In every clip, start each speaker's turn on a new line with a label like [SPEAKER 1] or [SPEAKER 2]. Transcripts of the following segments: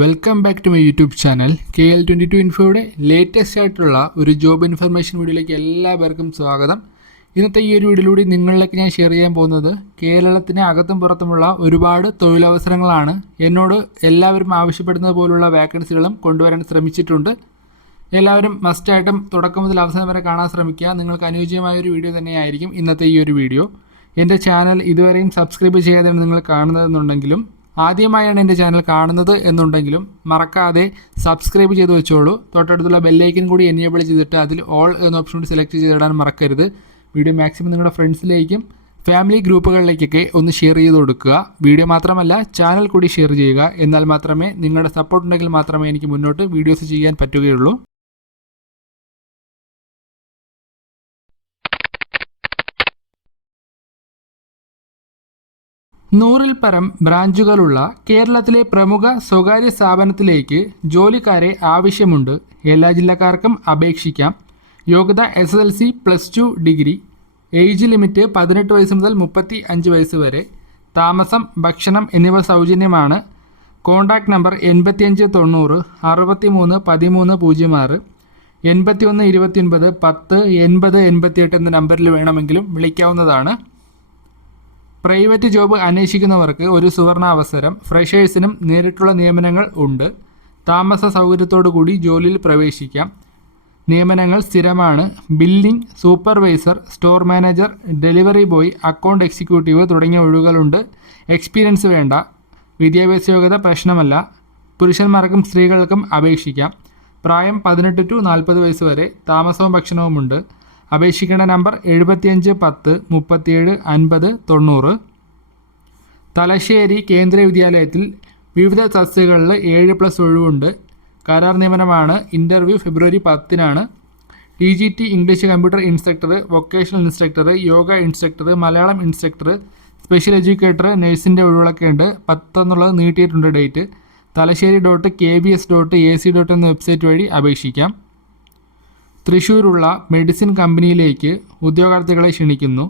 [SPEAKER 1] Welcome back to my YouTube channel K L twenty two ഇൻഫോയുടെ latest ആയിട്ടുള്ള ഒരു job information വീഡിയോയിലേക്ക് എല്ലാവർക്കും സ്വാഗതം. ഇന്നത്തെ ഈ ഒരു വീഡിയോയിലൂടെ നിങ്ങളിലേക്ക് ഞാൻ ഷെയർ ചെയ്യാൻ പോകുന്നത് കേരളത്തിന് അകത്തും പുറത്തുമുള്ള ഒരുപാട് തൊഴിലവസരങ്ങളാണ്. എന്നോട് എല്ലാവരും ആവശ്യപ്പെടുന്നത് പോലുള്ള വാക്കൻസികളും കൊണ്ടുവരാൻ ശ്രമിച്ചിട്ടുണ്ട്. എല്ലാവരും മസ്റ്റായിട്ടും തുടക്കം മുതൽ അവസാനം വരെ കാണാൻ ശ്രമിക്കുക. നിങ്ങൾക്ക് അനുയോജ്യമായ ഒരു വീഡിയോ തന്നെയായിരിക്കും ഇന്നത്തെ ഈ ഒരു വീഡിയോ. എന്റെ ചാനൽ ഇതുവരെയും സബ്സ്ക്രൈബ് ചെയ്യാതെ നിങ്ങൾ കാണുന്നതെന്നുണ്ടെങ്കിലും ആദ്യമായാണ് എന്റെ ചാനൽ കാണുന്നത് എന്നുണ്ടെങ്കിലും മറക്കാതെ സബ്സ്ക്രൈബ് ചെയ്ത് വെച്ചോളൂ. തൊട്ടടുത്തുള്ള ബെല്ലൈക്കൻ കൂടി എനേബിൾ ചെയ്തിട്ട് അതിൽ ഓൾ എന്ന ഓപ്ഷൻ കൂടി സെലക്ട് ചെയ്തിടാൻ മറക്കരുത്. വീഡിയോ മാക്സിമം നിങ്ങളുടെ ഫ്രണ്ട്സിലേക്കും ഫാമിലി ഗ്രൂപ്പുകളിലേക്കൊക്കെ ഒന്ന് ഷെയർ ചെയ്ത് കൊടുക്കുക. വീഡിയോ മാത്രമല്ല ചാനൽ കൂടി ഷെയർ ചെയ്യുക. എന്നാൽ മാത്രമേ നിങ്ങളുടെ സപ്പോർട്ട് ഉണ്ടെങ്കിൽ മാത്രമേ എനിക്ക് മുന്നോട്ട് വീഡിയോസ് ചെയ്യാൻ പറ്റുകയുള്ളൂ. നൂറിൽ പരം ബ്രാഞ്ചുകളുള്ള കേരളത്തിലെ പ്രമുഖ സ്വകാര്യ സ്ഥാപനത്തിലേക്ക് ജോലിക്കാരെ ആവശ്യമുണ്ട്. എല്ലാ ജില്ലക്കാർക്കും അപേക്ഷിക്കാം. യോഗ്യത S S L C plus two degree age limit പതിനെട്ട് വയസ്സ് മുതൽ മുപ്പത്തി അഞ്ച് വയസ്സ് വരെ താമസം ഭക്ഷണം എന്നിവ സൗജന്യമാണ്. കോൺടാക്റ്റ് നമ്പർ എൺപത്തിയഞ്ച് തൊണ്ണൂറ് അറുപത്തി മൂന്ന് പതിമൂന്ന് പൂജ്യം ആറ് എൺപത്തി ഒന്ന് ഇരുപത്തി ഒൻപത് പത്ത് എൺപത് എൺപത്തിയെട്ട് എന്ന നമ്പറിൽ വേണമെങ്കിലും വിളിക്കാവുന്നതാണ്. പ്രൈവറ്റ് ജോബ് അന്വേഷിക്കുന്നവർക്ക് ഒരു സുവർണ അവസരം. ഫ്രഷേഴ്സിനും നേരിട്ടുള്ള നിയമനങ്ങൾ ഉണ്ട്. താമസ കൂടി ജോലിയിൽ പ്രവേശിക്കാം. നിയമനങ്ങൾ സ്ഥിരമാണ്. Billing supervisor store manager delivery boy account executive തുടങ്ങിയ ഒഴിവുകളുണ്ട്. എക്സ്പീരിയൻസ് വേണ്ട. വിദ്യാഭ്യാസ യോഗ്യത പ്രശ്നമല്ല. പുരുഷന്മാർക്കും സ്ത്രീകൾക്കും അപേക്ഷിക്കാം. പ്രായം പതിനെട്ട് ടു നാൽപ്പത് വയസ്സ് വരെ താമസവും ഭക്ഷണവുമുണ്ട്. അപേക്ഷിക്കേണ്ട നമ്പർ എഴുപത്തിയഞ്ച് പത്ത് മുപ്പത്തിയേഴ് അൻപത് തൊണ്ണൂറ്. തലശ്ശേരി കേന്ദ്രീയ വിദ്യാലയത്തിൽ വിവിധ തസ്തികകളിൽ ഏഴ് പ്ലസ് ഒഴിവുണ്ട്. കരാർ നിയമനമാണ് ഇന്റർവ്യൂ ഫെബ്രുവരി പത്തിനാണ്. T G T English computer instructor vocational instructor yoga instructor Malayalam instructor special educator നഴ്സിന്റെ ഒഴിവുകളൊക്കെ ഉണ്ട്. പത്തെന്നുള്ളത് നീട്ടിയിട്ടുണ്ട് date. Thalassery dot K B S dot A C dot എന്ന വെബ്സൈറ്റ് വഴി അപേക്ഷിക്കാം. തൃശ്ശൂരുള്ള മെഡിസിൻ കമ്പനിയിലേക്ക് ഉദ്യോഗാർത്ഥികളെ ക്ഷണിക്കുന്നു.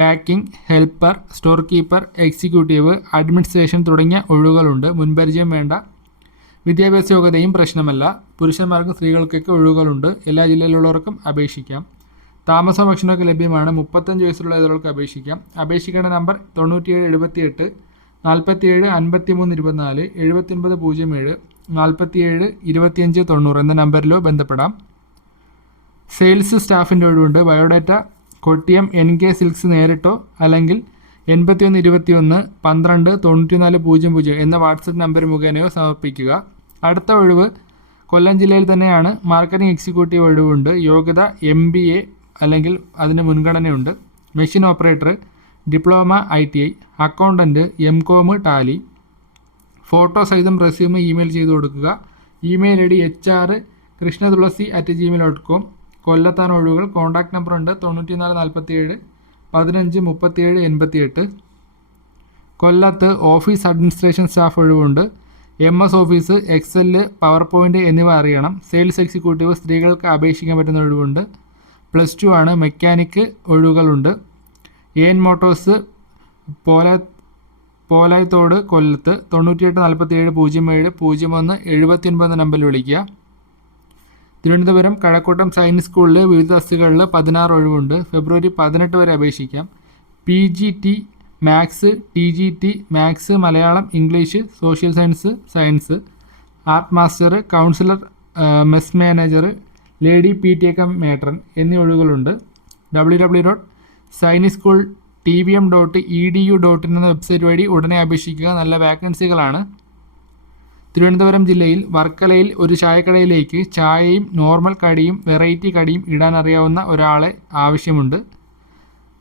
[SPEAKER 1] Packing helper store keeper executive administration തുടങ്ങിയ ഒഴിവുകളുണ്ട്. മുൻപരിചയം വേണ്ട വിദ്യാഭ്യാസ യോഗ്യതയും പ്രശ്നമല്ല. പുരുഷന്മാർക്കും സ്ത്രീകൾക്കൊക്കെ ഒഴിവുകളുണ്ട്. എല്ലാ ജില്ലയിലുള്ളവർക്കും അപേക്ഷിക്കാം. താമസ ഭക്ഷണമൊക്കെ ലഭ്യമാണ്. മുപ്പത്തഞ്ച് വയസ്സുള്ള ഏതൊരാൾക്ക് അപേക്ഷിക്കാം. അപേക്ഷിക്കേണ്ട നമ്പർ തൊണ്ണൂറ്റിയേഴ് എഴുപത്തിയെട്ട് നാൽപ്പത്തിയേഴ് അൻപത്തി മൂന്ന് ഇരുപത്തിനാല് എഴുപത്തൊൻപത് പൂജ്യം ഏഴ് നാൽപ്പത്തിയേഴ് ഇരുപത്തിയഞ്ച് തൊണ്ണൂറ് എന്ന നമ്പറിലോ ബന്ധപ്പെടാം. സെയിൽസ് സ്റ്റാഫിന്റെ ഒഴിവുണ്ട്. Biodata Kottiyam N K silks നേരിട്ടോ? അല്ലെങ്കിൽ എൺപത്തിയൊന്ന് ഇരുപത്തിയൊന്ന് പന്ത്രണ്ട് തൊണ്ണൂറ്റിനാല് പൂജ്യം പൂജ്യം എന്ന വാട്സപ്പ് നമ്പർ മുഖേനയോ സമർപ്പിക്കുക. അടുത്ത ഒഴിവ് കൊല്ലം ജില്ലയിൽ തന്നെയാണ്. മാർക്കറ്റിംഗ് എക്സിക്യൂട്ടീവ് ഒഴിവുണ്ട്. യോഗ്യത എം ബി എ അല്ലെങ്കിൽ അതിന് മുൻഗണനയുണ്ട്. Machine operator diploma I T I accountant M com tally photo സഹിതം റെസ്യൂം ഇമെയിൽ ചെയ്തു കൊടുക്കുക. Email I D H R Krishna Thulasi at Gmail dot com കൊല്ലത്താൻ ഒഴിവുകൾ. കോൺടാക്ട് നാല് നാൽപ്പത്തി ഏഴ് പതിനഞ്ച് മുപ്പത്തിയേഴ് എൺപത്തിയെട്ട്. കൊല്ലത്ത് ഓഫീസ് അഡ്മിനിസ്ട്രേഷൻ സ്റ്റാഫ് ഒഴിവുണ്ട്. M S office excel power point എന്നിവ അറിയണം. സെയിൽസ് എക്സിക്യൂട്ടീവ് സ്ത്രീകൾക്ക് അപേക്ഷിക്കാൻ പറ്റുന്ന ഒഴിവുണ്ട്. പ്ലസ് ടു ആണ് മെക്കാനിക്ക് ഒഴിവുകളുണ്ട്. എൻ മോട്ടോഴ്സ് പോല പോലായത്തോട് കൊല്ലത്ത് തൊണ്ണൂറ്റിയെട്ട് നാൽപ്പത്തിയേഴ് പൂജ്യം ഏഴ് പൂജ്യം ഒന്ന് എഴുപത്തി ഒൻപത് നമ്പറിൽ വിളിക്കുക. തിരുവനന്തപുരം കഴക്കൂട്ടം സൈനിക് സ്കൂളിൽ വിവിധ തസ്തികകളിൽ പതിനാറ് ഒഴിവുണ്ട്. ഫെബ്രുവരി പതിനെട്ട് വരെ അപേക്ഷിക്കാം. P G T maths T G T maths Malayalam English social science science. Art master counsellor mess manager lady P T എക്കം matron എന്നീ ഒഴിവുകളുണ്ട്. W W dot Sainik school T V M dot E D U dot in എന്ന website വഴി ഉടനെ അപേക്ഷിക്കുക. നല്ല വാക്കൻസികളാണ്. തിരുവനന്തപുരം ജില്ലയിൽ വർക്കലയിൽ ഒരു ചായക്കടയിലേക്ക് ചായയും normal കടിയും വെറൈറ്റി കടിയും ഇടാൻ അറിയാവുന്ന ഒരാളെ ആവശ്യമുണ്ട്.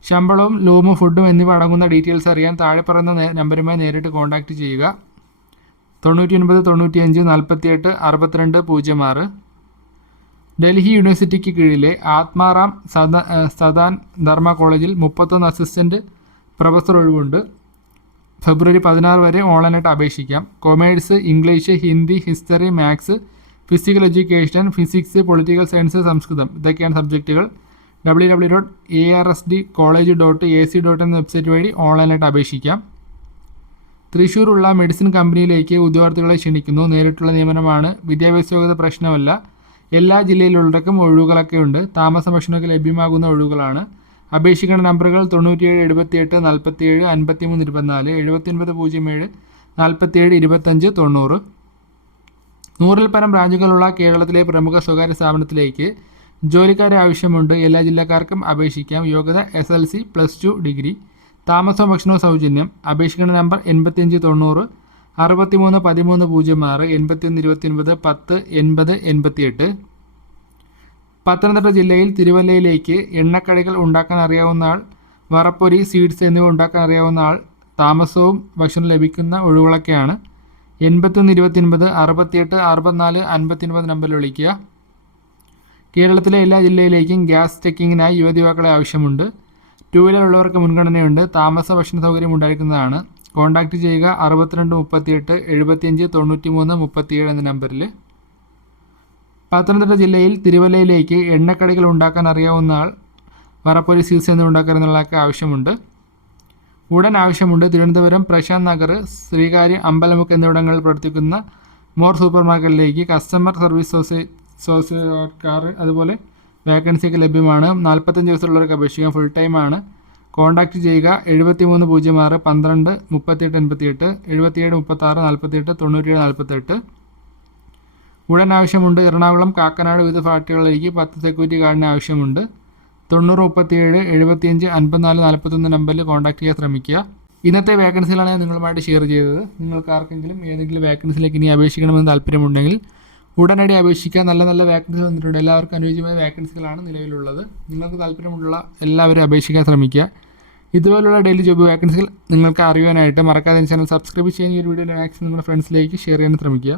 [SPEAKER 1] ശമ്പളവും ലൂമും ഫുഡും എന്നിവ അടങ്ങുന്ന ഡീറ്റെയിൽസ് അറിയാൻ താഴെ പറയുന്ന നമ്പരുമായി നേരിട്ട് കോൺടാക്റ്റ് ചെയ്യുക. തൊണ്ണൂറ്റി ഒൻപത് തൊണ്ണൂറ്റിയഞ്ച് നാൽപ്പത്തിയെട്ട് അറുപത്തിരണ്ട് പൂജ്യം ആറ് ഡൽഹി യൂണിവേഴ്സിറ്റിക്ക് കീഴിലെ ആത്മാറാം സദ സദാൻ ധർമ്മ കോളേജിൽ മുപ്പത്തൊന്ന് അസിസ്റ്റന്റ് പ്രൊഫസർ ഒഴിവുണ്ട്. ഫെബ്രുവരി പതിനാറ് വരെ ഓൺലൈനായിട്ട് അപേക്ഷിക്കാം. Commerce English Hindi history maths physical education physics political science Samskritam ഇതൊക്കെയാണ് സബ്ജക്റ്റുകൾ W W dot A R S D college dot A C dot എന്ന വെബ്സൈറ്റ് വഴി ഓൺലൈനായിട്ട് അപേക്ഷിക്കാം. തൃശ്ശൂരുള്ള മെഡിസിൻ കമ്പനിയിലേക്ക് ഉദ്യോഗാർത്ഥികളെ ക്ഷണിക്കുന്നു. നേരിട്ടുള്ള നിയമനമാണ്. വിദ്യാഭ്യാസ യോഗ്യത പ്രശ്നമല്ല. എല്ലാ ജില്ലയിലുള്ളവർക്കും ഒഴിവുകളൊക്കെ ഉണ്ട്. താമസ ഭക്ഷണമൊക്കെ ലഭ്യമാകുന്ന ഒഴിവുകളാണ്. അപേക്ഷിക്കേണ്ട നമ്പറുകൾ തൊണ്ണൂറ്റിയേഴ് എഴുപത്തിയെട്ട് നാൽപ്പത്തിയേഴ് അൻപത്തിമൂന്ന് ഇരുപത്തിനാല് എഴുപത്തിയൊൻപത് പൂജ്യം ഏഴ് നാൽപ്പത്തിയേഴ് ഇരുപത്തഞ്ച് തൊണ്ണൂറ്. നൂറിൽ പരം ബ്രാഞ്ചുകളുള്ള കേരളത്തിലെ പ്രമുഖ സ്വകാര്യ സ്ഥാപനത്തിലേക്ക് ജോലിക്കാരെ ആവശ്യമുണ്ട്. എല്ലാ ജില്ലക്കാർക്കും അപേക്ഷിക്കാം. യോഗ്യത S L C plus two degree. താമസവും ഭക്ഷണവും സൗജന്യം. അപേക്ഷിക്കേണ്ട നമ്പർ എൺപത്തിയഞ്ച് തൊണ്ണൂറ്. അറുപത്തിമൂന്ന് പതിമൂന്ന് പൂജ്യം ആറ് എൺപത്തിയൊന്ന് ഇരുപത്തിയൊൻപത് പത്ത് എൺപത് എൺപത്തിയെട്ട്. പത്തനംതിട്ട ജില്ലയിൽ തിരുവല്ലയിലേക്ക് എണ്ണക്കടികൾ ഉണ്ടാക്കാൻ അറിയാവുന്ന ആൾ വറപ്പൊരി സീഡ്സ് എന്നിവ ഉണ്ടാക്കാൻ അറിയാവുന്ന ആൾ താമസവും ഭക്ഷണം ലഭിക്കുന്ന ഒഴിവുകളൊക്കെയാണ്. എൺപത്തൊന്ന് ഇരുപത്തിയൊൻപത് അറുപത്തിയെട്ട് അറുപത്തിനാല് അൻപത്തിയൊൻപത് നമ്പറിൽ വിളിക്കുക. കേരളത്തിലെ എല്ലാ ജില്ലയിലേക്കും ഗ്യാസ് ചെക്കിങ്ങിനായി യുവതി യുവാക്കളെ ആവശ്യമുണ്ട്. ടൂ വീലർ ഉള്ളവർക്ക് മുൻഗണനയുണ്ട്. താമസ ഭക്ഷണ സൗകര്യം ഉണ്ടായിരിക്കുന്നതാണ്. കോൺടാക്റ്റ് ചെയ്യുക അറുപത്തിരണ്ട് മുപ്പത്തിയെട്ട് എഴുപത്തിയഞ്ച് തൊണ്ണൂറ്റി മൂന്ന് മുപ്പത്തിയേഴ് എന്ന നമ്പറിൽ പത്തനംതിട്ട ജില്ലയിൽ തിരുവല്ലയിലേക്ക് എണ്ണക്കടികൾ ഉണ്ടാക്കാൻ അറിയാവുന്ന ആൾ വറപ്പൊരി സീസ് എന്നിവ ഉണ്ടാക്കാൻ എന്നുള്ളതൊക്കെ ആവശ്യമുണ്ട്. ഉടൻ ആവശ്യമുണ്ട്. തിരുവനന്തപുരം പ്രശാന്ത് നഗർ ശ്രീകാര്യം അമ്പലമുക്ക് എന്നിവിടങ്ങളിൽ പ്രവർത്തിക്കുന്ന മോർ സൂപ്പർ മാർക്കറ്റിലേക്ക് കസ്റ്റമർ സർവീസ് സൊസൈ സൊസൈക്കാർ അതുപോലെ വേക്കൻസിയൊക്കെ ലഭ്യമാണ്. നാൽപ്പത്തഞ്ച് ദിവസമുള്ളവർക്ക് അപേക്ഷിക്കാൻ ഫുൾ ടൈം ആണ്. കോൺടാക്ട് ചെയ്യുക. എഴുപത്തി മൂന്ന് പൂജ്യം ആറ് പന്ത്രണ്ട് മുപ്പത്തിയെട്ട് എൺപത്തിയെട്ട് എഴുപത്തിയേഴ് മുപ്പത്താറ് നാൽപ്പത്തിയെട്ട് തൊണ്ണൂറ്റിയേഴ് നാൽപ്പത്തെട്ട് ഉടൻ ആവശ്യമുണ്ട് എറണാകുളം കാക്കനാട് വിവിധ ഫാക്ടറികളിലേക്ക് പത്ത് സെക്യൂരിറ്റി ഗാർഡിന് ആവശ്യമുണ്ട്. തൊണ്ണൂറ് മുപ്പത്തിയേഴ് എഴുപത്തിയഞ്ച് അൻപത്തിനാല് നാൽപ്പത്തൊന്ന് നമ്പറിൽ കോൺടാക്ട് ചെയ്യാൻ ശ്രമിക്കുക. ഇന്നത്തെ വേക്കൻസികളാണ് ഞാൻ നിങ്ങളുമായിട്ട് ഷെയർ ചെയ്തത്. നിങ്ങൾക്ക് ആർക്കെങ്കിലും ഏതെങ്കിലും വേക്കൻസിയിലേക്ക് ഇനി അപേക്ഷിക്കണമെന്ന് താല്പര്യമുണ്ടെങ്കിൽ ഉടനടി അപേക്ഷിക്കാൻ നല്ല നല്ല വേക്കൻസി വന്നിട്ടുണ്ട്. എല്ലാവർക്കും അനുയോജ്യമായ വേക്കൻസികളാണ് നിലവിലുള്ളത്. നിങ്ങൾക്ക് താല്പര്യമുള്ള എല്ലാവരും അപേക്ഷിക്കാൻ ശ്രമിക്കുക. ഇതുപോലുള്ള ഡെയിലി ജോബ് വേക്കൻസികൾ നിങ്ങൾക്ക് അറിയാനായിട്ട് മറക്കാതെ ചാനൽ സബ്സ്ക്രൈബ് ചെയ്യാൻ ഈ വീഡിയോ മാക്സിമം നിങ്ങളുടെ ഫ്രണ്ട്സിലേക്ക് ഷെയർ ചെയ്യാൻ ശ്രമിക്കുക.